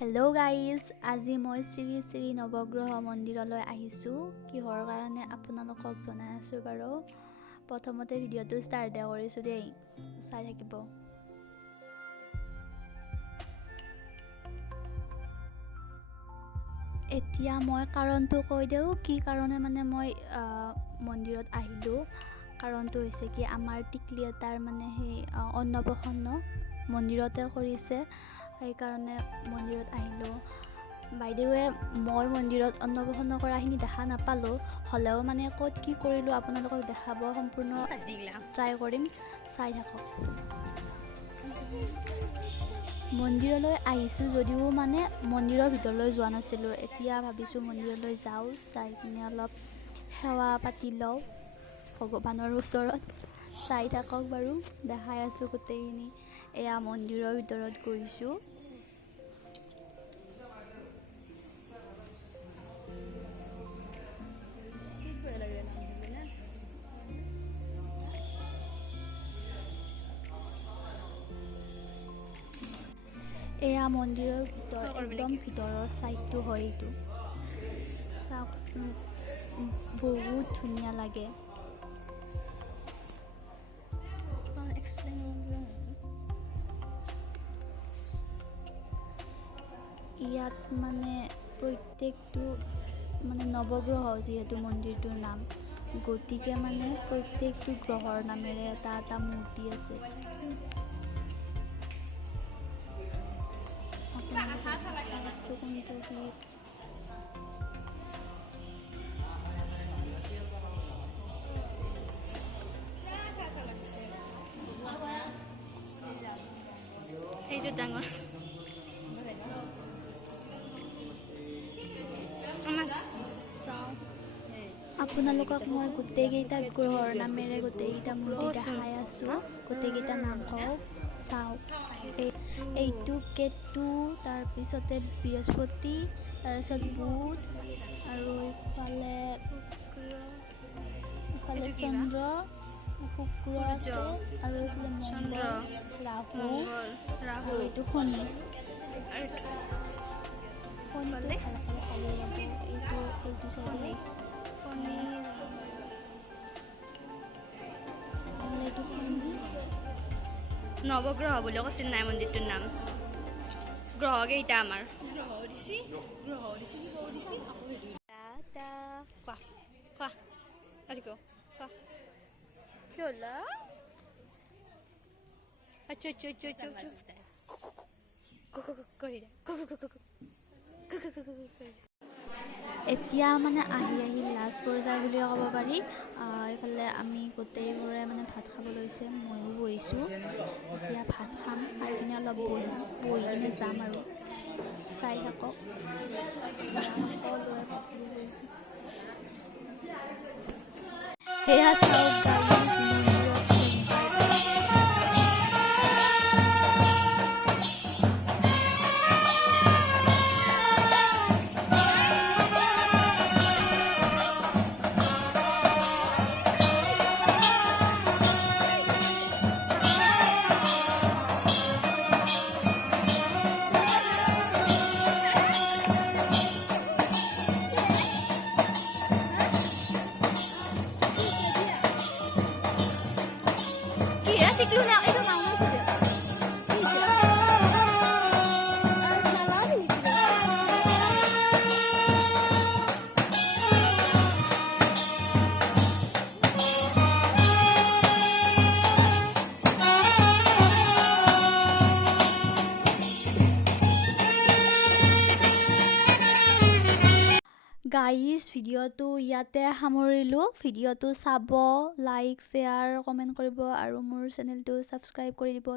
Hello' guys, আজি মই শ্ৰী শ্ৰী নৱগ্ৰহ মন্দিৰলৈ আহিছোঁ। কিহৰ কাৰণে আপোনালোকক জনাই আছোঁ বাৰু। প্ৰথমতে ভিডিঅ'টো ষ্টাৰ্টে কৰিছোঁ দেই, চাই থাকিব। এতিয়া মই কাৰণটো কৈ দিওঁ, কি কাৰণে মানে মই মন্দিৰত আহিলোঁ। কাৰণটো হৈছে কি, আমাৰ টিকলি এটাৰ মানে সেই অন্নপ্ৰসন্ন মন্দিৰতে কৰিছে, সেইকাৰণে মন্দিৰত আহিলোঁ। বাইদেৱে মই মন্দিৰত অন্নপ্ৰসন্ন কৰাখিনি দেখা নাপালোঁ, হ'লেও মানে ক'ত কি কৰিলোঁ আপোনালোকক দেখাব সম্পূৰ্ণ ট্ৰাই কৰিম, চাই থাকক। মন্দিৰলৈ আহিছোঁ যদিও মানে মন্দিৰৰ ভিতৰলৈ যোৱা নাছিলোঁ। এতিয়া ভাবিছোঁ মন্দিৰলৈ যাওঁ, যাই কিনে অলপ সেৱা পাতি লওঁ ভগৱানৰ ওচৰত। চাই থাকক বাৰু, দেখাই আছোঁ গোটেইখিনি। এয়া মন্দিৰৰ ভিতৰত গৈছোঁ। এয়া মন্দিৰৰ একদম ভিতৰৰ ছাইডটো হয় এইটো। চাওকচোন, বহুত ধুনীয়া লাগে। ইয়াত মানে প্ৰত্যেকটো মানে নৱগ্ৰহ যিহেতু মন্দিৰটোৰ নাম, গতিকে মানে প্ৰত্যেকটো গ্ৰহৰ নামেৰে এটা এটা মূৰ্তি আছে। কোনটো কি সেইটো ডাঙৰ আপোনালোকক মই গোটেইকেইটা গ্ৰহৰ নামেৰে গোটেইকেইটা মূৰ্তি দেখাই আছোঁ। গোটেইকেইটা নাম কওঁ, চাওক। এইটো কেতু, তাৰপিছতে বৃহস্পতি, তাৰপিছত বুধ, আৰু ইফালে চন্দ্ৰ, শুক্ৰ আছে, আৰু এইফালে মংগল, ৰাহু, আৰু এইটো শনি। এইটো চাইডে নৱগ্ৰহ বুলি কৈছিল নাই মন্দিৰটোৰ নাম। গ্ৰহ কেইটা আমাৰ এতিয়া মানে আহি লাষ্ট পৰ্যায় বুলি ক'ব পাৰি। এইফালে আমি গোটেইবোৰে মানে ভাত খাব লৈছে, ময়ো বহিছোঁ। এতিয়া ভাত খাম, খাই পিনে অলপ বহি কিনে যাম আৰু। চাই থাকক, সকলোৱে ভাত খাব লৈছে। সেয়া চাওক গাইজ, গাইজ, ভিডিঅ'টো ইয়াতে সামৰিলোঁ। ভিডিঅ'টো চাব, লাইক, শ্বেয়াৰ, কমেণ্ট কৰিব, আৰু মোৰ চেনেলটো ছাবস্ক্ৰাইব কৰি দিব।